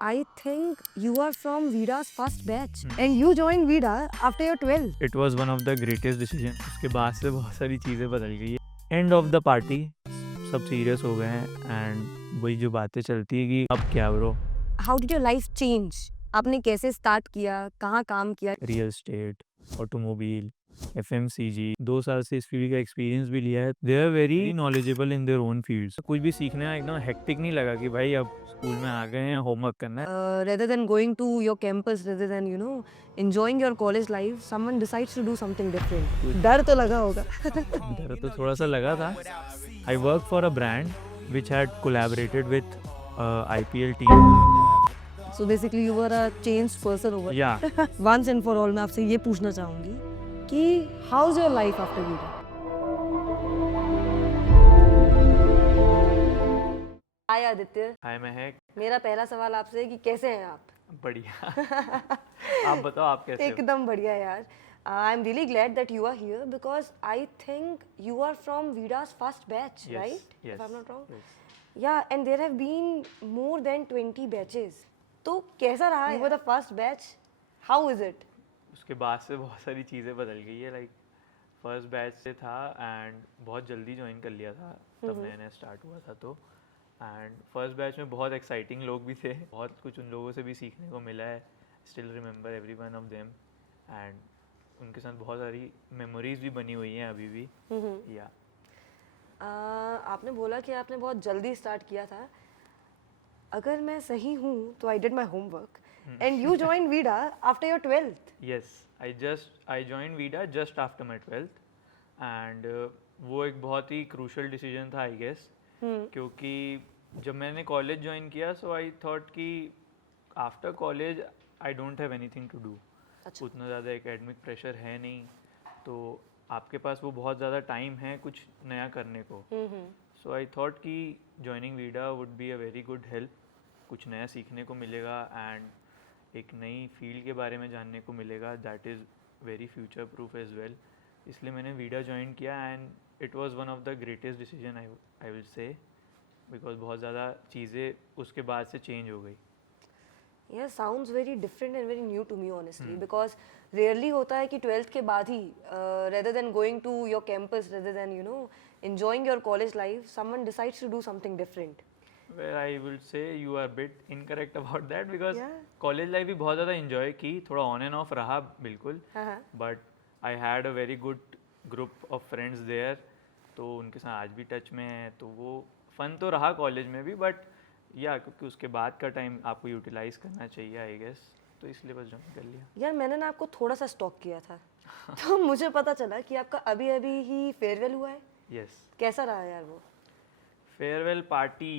I think you are from Vida's first batch and you joined Vida after your 12th. It was one of the greatest decisions. उसके बाद से बहुत सारी चीज़ें बदल गई है. End of the party, सब सीरियस हो गए हैं एंड वही जो बातें चलती है कि अब क्या bro. How did your life change? आपने कैसे स्टार्ट किया, कहाँ काम किया? रियल एस्टेट, ऑटोमोबाइल, FMCG, 2 साल से इस फील्ड का एक्सपीरियंस भी लिया है. They are very knowledgeable in their own fields. कुछ भी सीखना एकदम हेक्टिक नहीं लगा कि भाई अब स्कूल में आ गए हैं होमवर्क करना है. Rather than going to your campus, rather than enjoying your college life, someone decides to do something different. डर तो लगा होगा. डर तो थोड़ा सा लगा था. I work for a brand which had collaborated with IPL team. So basically you were a changed person over. या Once and for all मैं आपसे ये पूछना चाहूँगी कि how's your life after Vida? हाय आदित्य, हाय महक. मेरा पहला सवाल आपसे है कि कैसे हैं आप? बढ़िया. आप बताओ आप कैसे हो? एकदम बढ़िया यार. I am really glad that you are here because I think you are from Vida's first batch, Yes, right? yes, if I am not wrong. yes. Yeah and there have been more than 20 batches. तो कैसा रहा? You were the first batch. How is it? उसके बाद से बहुत सारी चीज़ें बदल गई है. लाइक फर्स्ट बैच से था एंड बहुत जल्दी ज्वाइन कर लिया था. तब नया नया स्टार्ट हुआ था तो. एंड फर्स्ट बैच में बहुत एक्साइटिंग लोग भी थे. बहुत कुछ उन लोगों से भी सीखने को मिला है. Still remember every one of them and उनके साथ बहुत सारी मेमोरीज भी बनी हुई हैं अभी भी. या आपने बोला कि आपने बहुत जल्दी स्टार्ट किया था. अगर मैं सही हूँ तो I did my homework and you join Vida after your 12th. Yes, I join Vida just after my 12th and वो एक बहुत ही क्रूशल डिसीजन था आई गेस. क्योंकि जब मैंने कॉलेज ज्वाइन किया सो आई थॉट कि after college I don't have anything to do. उतना ज़्यादा एकेडमिक प्रेशर है नहीं तो आपके पास वो बहुत ज़्यादा टाइम है कुछ नया करने को. सो आई थॉट कि joining Vida would be a very good help. कुछ नया सीखने को मिलेगा एंड एक नई फील्ड के बारे में जानने को मिलेगा that is very future proof as well. इसलिए मैंने वीडा ज्वाइन किया and it was one of the greatest decision I will say because बहुत ज़्यादा चीज़ें उसके बाद से चेंज हो गई. Yeah, sounds very different and very new to me honestly because rarely होता है कि 12th के बाद ही rather than going to your campus, rather than enjoying your college life, someone decides to do something different. Well, I will say you are a bit incorrect about that because Yeah. College life भी बहुत ज़्यादा enjoy की. थोड़ा on and of रहा बिल्कुल. But I had a very good group of friends there. तो उनके साथ आज भी टच में है. तो वो फन तो रहा कॉलेज में भी बट या क्योंकि उसके बाद का टाइम आपको यूटिलाइज करना चाहिए आई गेस. तो इसलिए बस ज्वाइन कर लिया. यार मैंने ना आपको थोड़ा सा स्टॉक किया था तो मुझे पता चला कि आपका अभी अभी ही फेयरवेल हुआ है. यस. कैसा रहा यार वो? Farewell party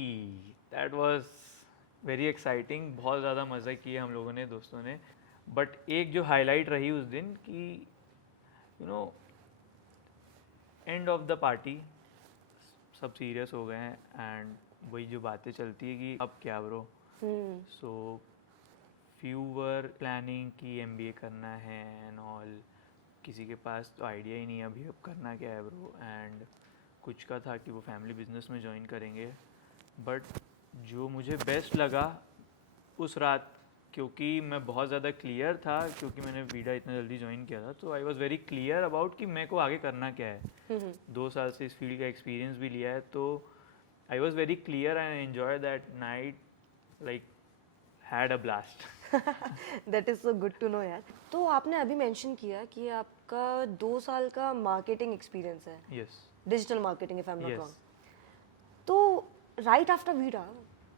that was very exciting. बहुत ज़्यादा मज़ा किया हम लोगों ने दोस्तों ने. बट एक जो हाईलाइट रही उस दिन कि एंड ऑफ द पार्टी सब सीरियस हो गए हैं एंड वही जो बातें चलती है कि अब क्या bro. So few were planning कि MBA करना है एंड ऑल. किसी के पास तो आइडिया ही नहीं अभी अब करना क्या है ब्रो. एंड कुछ का था कि वो फैमिली बिजनेस में ज्वाइन करेंगे. बट जो मुझे बेस्ट लगा उस रात क्योंकि मैं बहुत ज़्यादा क्लियर था क्योंकि मैंने वीडा इतना जल्दी ज्वाइन किया था तो I was very clear about कि मेरे को आगे करना क्या है. 2 साल से इस फील्ड का एक्सपीरियंस भी लिया है तो I was very clear and I enjoyed that night, like had a blast. That is so good to know यार. तो आपने अभी मेंशन किया कि आपका 2 साल का मार्केटिंग एक्सपीरियंस है. Yes. Digital marketing if I am not Yes. Wrong. तो right after Vida,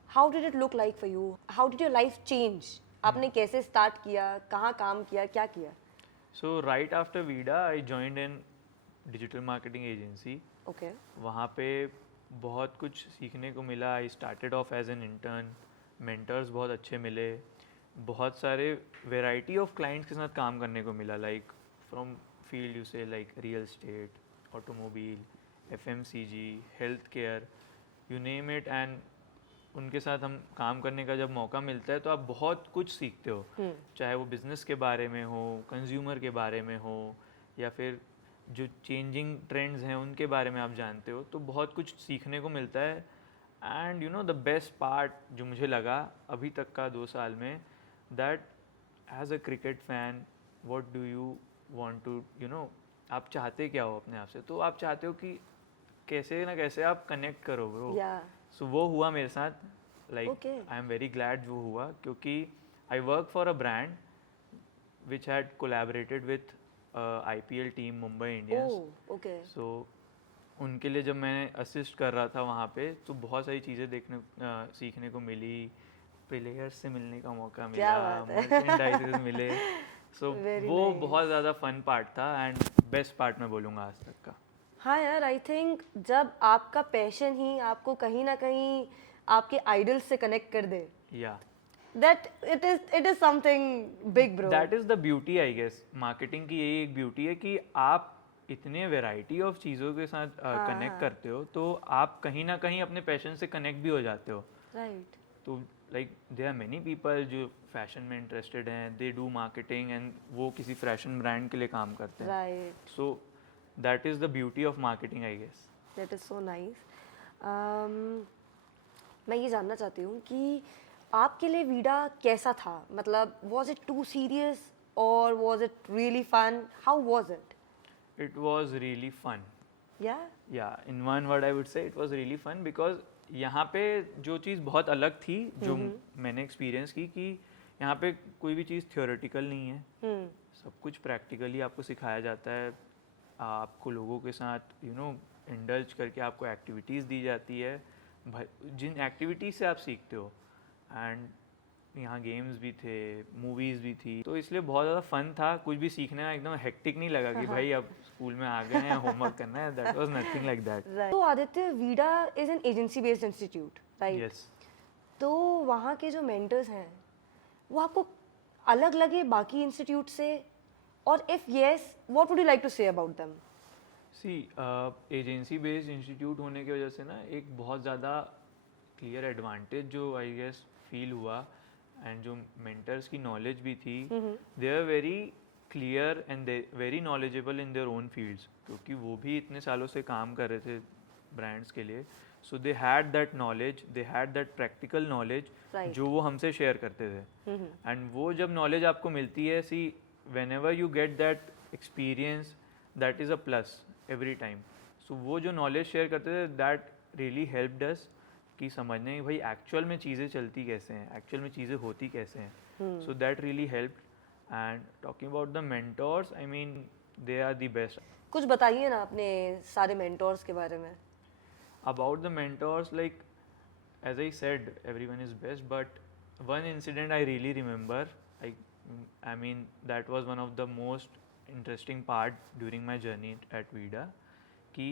how did it look like for you? How did your life change? आपने कैसे स्टार्ट किया, कहाँ काम किया, क्या किया? So right after Vida, I joined in digital marketing agency. ओके. वहाँ पे बहुत कुछ सीखने को मिला. I started off as an intern. Mentors बहुत अच्छे मिले. बहुत सारे वेराइटी ऑफ क्लाइंट्स के साथ काम करने को मिला लाइक फ्रॉम फील्ड यू से like real estate, automobile, FMCG, health care, you name it. And उनके साथ हम काम करने का जब मौका मिलता है तो आप बहुत कुछ सीखते हो. चाहे वो बिज़नेस के बारे में हो, कंज्यूमर के बारे में हो या फिर जो चेंजिंग ट्रेंड्स हैं उनके बारे में आप जानते हो. तो बहुत कुछ सीखने को मिलता है and you know the best part जो मुझे लगा अभी तक का 2 साल में, that as a cricket fan what do you want to you know, आप चाहते क्या हो अपने आप से, तो आप चाहते हो कि कैसे ना कैसे आप कनेक्ट करो ब्रो. Yeah. सो वो हुआ मेरे साथ. Like Okay. I am very glad वो हुआ, क्योंकि I work for a brand which had collaborated with IPL team Mumbai Indians. Oh, okay. सो उनके लिए जब मैं असिस्ट कर रहा था वहाँ पे, तो बहुत सारी चीज़ें सीखने को मिली. प्लेयर्स से मिलने का मौका क्या मिला, बात है. मर्चेंडाइजेस मिले. सो Very वो nice. बहुत ज़्यादा फन पार्ट था एंड बेस्ट पार्ट मैं बोलूँगा आज तक का. हाँ यार, आई थिंक जब आपका पैशन ही आपको कहीं ना कहीं आपके आइडल्स से कनेक्ट कर दे, yeah that it is something big bro. That is the beauty I guess. Marketing की यही एक ब्यूटी है कि आप इतने वेराइटी ऑफ चीज़ों के साथ कनेक्ट करते हो, तो आप कहीं ना कहीं अपने पैशन से कनेक्ट भी हो जाते हो. राइट. तो like there are many people जो फैशन में इंटरेस्टेड हैं, दे डू मार्केटिंग एंड वो किसी फैशन ब्रांड के लिए काम करते हैं. Right. So that is the beauty of marketing I guess. That is so nice. मैं ये जानना चाहती हूँ कि आपके लिए वीडा कैसा था? मतलब वॉज इट टू सीरियस और was it really fun? How was it? It was really fun. Yeah. Yeah in one word I would say it was really fun, because यहाँ पे जो चीज़ बहुत अलग थी जो मैंने एक्सपीरियंस की, कि यहाँ पे कोई भी चीज़ थियोरेटिकल नहीं है. सब कुछ प्रैक्टिकली आपको सिखाया जाता है. आपको लोगों के साथ यू नो इंडल्ज करके आपको एक्टिविटीज़ दी जाती है, जिन एक्टिविटीज़ से आप सीखते हो. एंड यहाँ गेम्स भी थे, मूवीज़ भी थी, तो इसलिए बहुत ज़्यादा फन था. कुछ भी सीखने में एकदम हेक्टिक नहीं लगा कि भाई अब स्कूल में आ गए हैं, होमवर्क करना है. That was nothing like that. तो आदित्य, वीडा is an agency based institute, right? Yes. तो वहाँ के जो मेंटर्स हैं वो आपको अलग लगे बाकी इंस्टीट्यूट से? और if yes, what would you like to say about them? See agency based institute होने की वजह से ना एक बहुत ज़्यादा क्लियर एडवांटेज जो आई गेस फील हुआ, एंड जो मेंटर्स की नॉलेज भी थी, they are very clear and they very knowledgeable in their own fields, क्योंकि वो भी इतने सालों से काम कर रहे थे ब्रांड्स के लिए. So they had that knowledge, they had that practical knowledge Right. जो वो हमसे शेयर करते थे. एंड वो जब नॉलेज आपको मिलती है, see whenever you get that experience, that is a plus every time. So वो जो नॉलेज शेयर करते थे, दैट रियली हेल्प्ड अस कि समझने कि भाई एक्चुअल में चीज़ें चलती कैसे हैं, एक्चुअल में चीज़ें होती कैसे हैं. So that really helped. And talking about the mentors, I mean they are the best. कुछ बताइए ना अपने सारे मेंटोर्स के बारे में. About the mentors, like as I said, everyone is best, but one incident I really remember, I mean that was one of the most interesting part during my journey at VIDA, कि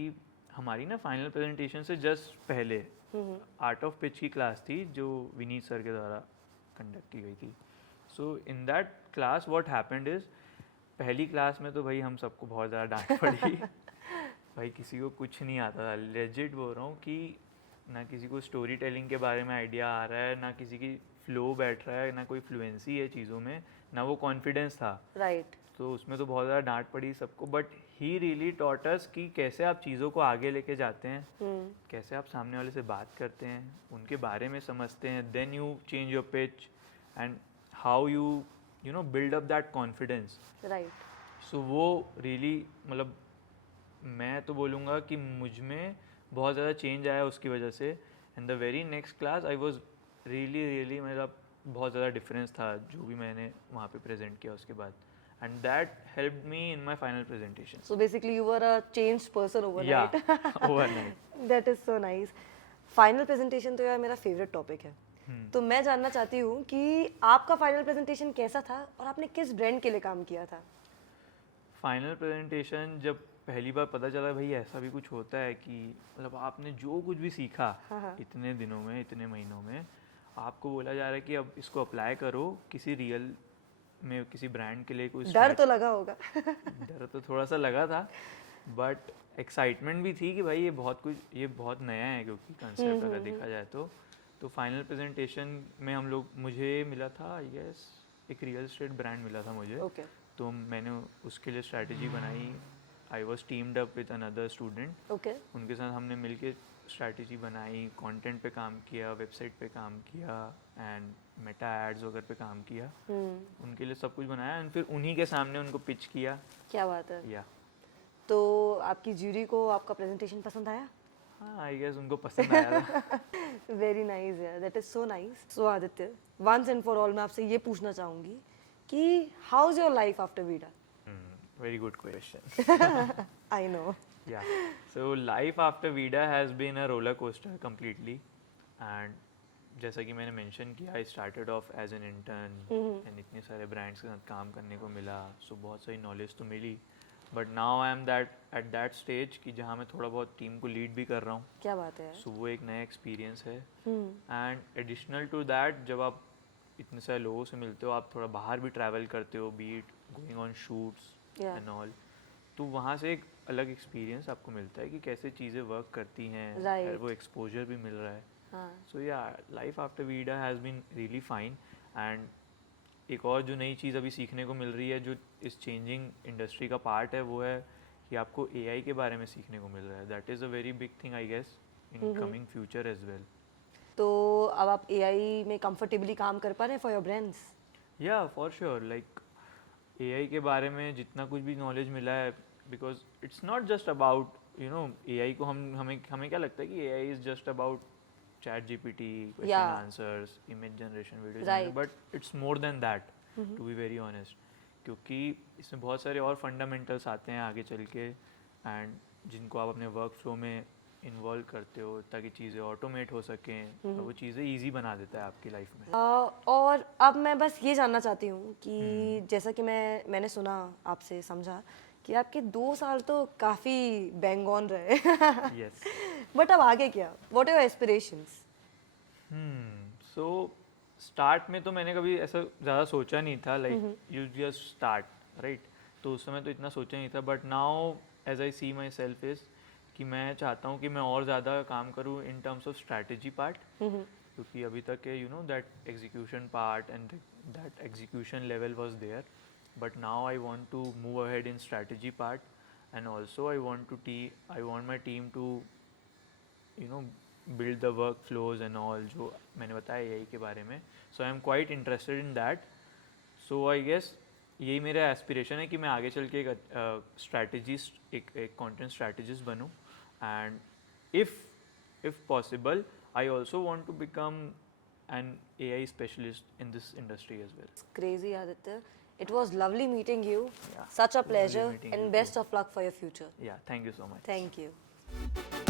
हमारी ना final presentation से just पहले art of pitch की class थी जो Vineet sir के द्वारा कंडक्ट की गई थी. So in that class what happened is, पहली क्लास में तो भाई हम सबको बहुत ज़्यादा डांट पड़ी. भाई किसी को कुछ नहीं आता था, लेजिट बोल रहा हूँ कि ना किसी को स्टोरी टेलिंग के बारे में आइडिया आ रहा है, ना किसी की फ्लो बैठ रहा है, ना कोई फ्लुएंसी है चीज़ों में, ना वो कॉन्फिडेंस था. राइट. तो उसमें तो बहुत ज़्यादा डांट पड़ी सबको, but he really taught us कि कैसे आप चीज़ों को आगे लेके जाते हैं, कैसे आप सामने वाले से बात करते हैं, उनके बारे में समझते हैं, then you change your pitch and how you know build up that confidence. Right. So वो रियली मतलब मैं तो बोलूँगा कि मुझ में बहुत ज़्यादा चेंज आया उसकी वजह से. And the very next class I was really मतलब बहुत ज़्यादा डिफरेंस था जो भी मैंने वहाँ पे प्रेजेंट किया उसके बाद. And that helped me in my final presentation. So basically you were a changed person overnight. Overnight. That is so nice. Final presentation तो यार मेरा फेवरेट टॉपिक है. तो मैं जानना चाहती हूँ कि आपका फाइनल प्रेजेंटेशन कैसा था और आपने किस ब्रांड के लिए काम किया था? फाइनल प्रेजेंटेशन जब पहली बार पता चला भाई ऐसा भी कुछ होता है कि मतलब आपने जो कुछ भी सीखा इतने दिनों में, इतने महीनों में, आपको बोला जा रहा है कि अब इसको अप्लाई करो किसी रियल में, किसी ब्रांड के लिए. कोई डर तो लगा होगा. डर तो थोड़ा सा लगा था, बट एक्साइटमेंट भी थी कि भाई ये बहुत नया है, क्योंकि कंसेप्ट अगर देखा जाए तो फाइनल प्रेजेंटेशन में मुझे मिला था एक रियल एस्टेट ब्रांड मिला था मुझे. Okay. तो मैंने उसके लिए स्ट्रैटेजी बनाई. I was teemed up with another student. Okay. उनके साथ हमने मिलके स्ट्रैटेजी बनाई, कंटेंट पे काम किया, वेबसाइट पे काम किया एंड मेटा एड्स वगैरह पे काम किया, उनके लिए सब कुछ बनाया एंड फिर उन्हीं के सामने उनको पिच किया। क्या बात है। या तो आपकी जूरी को आपका प्रेजेंटेशन पसंद आया? हाँ, आई गेस उनको पसंद आया था। वेरी नाइस यार, that is so nice. So Aditya, once and for all मैं आपसे ये पूछना चाहूंगी कि how is your life after Vida? Very good question. I know. Yeah. So life after Vida has been a roller coaster completely. And जैसा कि मैंने mention किया, I started off as an intern and इतने सारे ब्रांड्स के साथ काम करने को मिला, सो बहुत सारी नॉलेज तो मिली, but now I am that at that stage कि जहाँ मैं थोड़ा बहुत टीम को लीड भी कर रहा हूँ। क्या बात है यार। सो वो एक नया एक्सपीरियंस है एंड एडिशनल टू दैट जब आप इतने सारे लोगों से मिलते हो, आप थोड़ा बाहर भी ट्रैवल करते हो, be it going on shoots and all, तो वहाँ से एक अलग एक्सपीरियंस आपको मिलता है कि कैसे चीज़ें वर्क करती हैं, Right. वो एक्सपोजर भी मिल रहा है। हाँ। So yeah life after Vida has been really fine. And एक और जो नई चीज़ अभी सीखने को मिल रही है, जो इस चेंजिंग इंडस्ट्री का पार्ट है, वो है कि आपको एआई के बारे में सीखने को मिल रहा है। That is a very big thing I guess in coming future as well. तो अब आप एआई में कंफर्टेबली काम कर पा रहे हैं for your brands? Yeah for sure, like AI के बारे में जितना कुछ भी नॉलेज मिला है, because it's not just about you know AI को हमें क्या लगता है कि AI is just about ChatGPT, question Yeah. Answers, image generation, video Right. Generation, but it's more than that to be very honest, क्योंकि इसमें बहुत सारे और फंडामेंटल्स आते हैं आगे चल के एंड जिनको आप अपने वर्क फ्लो में इन्वॉल्व करते हो ताकि चीज़ें ऑटोमेट हो सकें, और वो चीज़ें ईजी बना देता है आपकी लाइफ में। और अब मैं बस ये जानना चाहती हूँ कि जैसा कि मैंने सुना आपसे, समझा कि आपके 2 साल तो काफ़ी बैंग ऑन रहे। यस। बट अब आगे क्या? What are your aspirations? So start में तो मैंने कभी ऐसा ज़्यादा सोचा नहीं था, like you just start, right? तो उस समय तो इतना सोचा नहीं था, but now as I see myself is कि मैं चाहता हूँ कि मैं और ज़्यादा काम करूँ in terms of strategy part, क्योंकि अभी तक है you know that execution part and that execution level was there, but now I want to move ahead in strategy part and also I want my team to you know build the workflows and all जो मैंने बताया AI के बारे में, so I am quite interested in that. So I guess यही मेरा aspiration है कि मैं आगे चल के एक स्ट्रैटेजिस्ट, एक कंटेंट स्ट्रैटेजिस्ट बनूं, and if possible I also want to become an AI specialist in this industry as well. Crazy, Aditya. It was lovely meeting you. Yeah, Such a lovely pleasure, meeting you and too. best of luck for your future. Yeah, thank you so much. Thank you.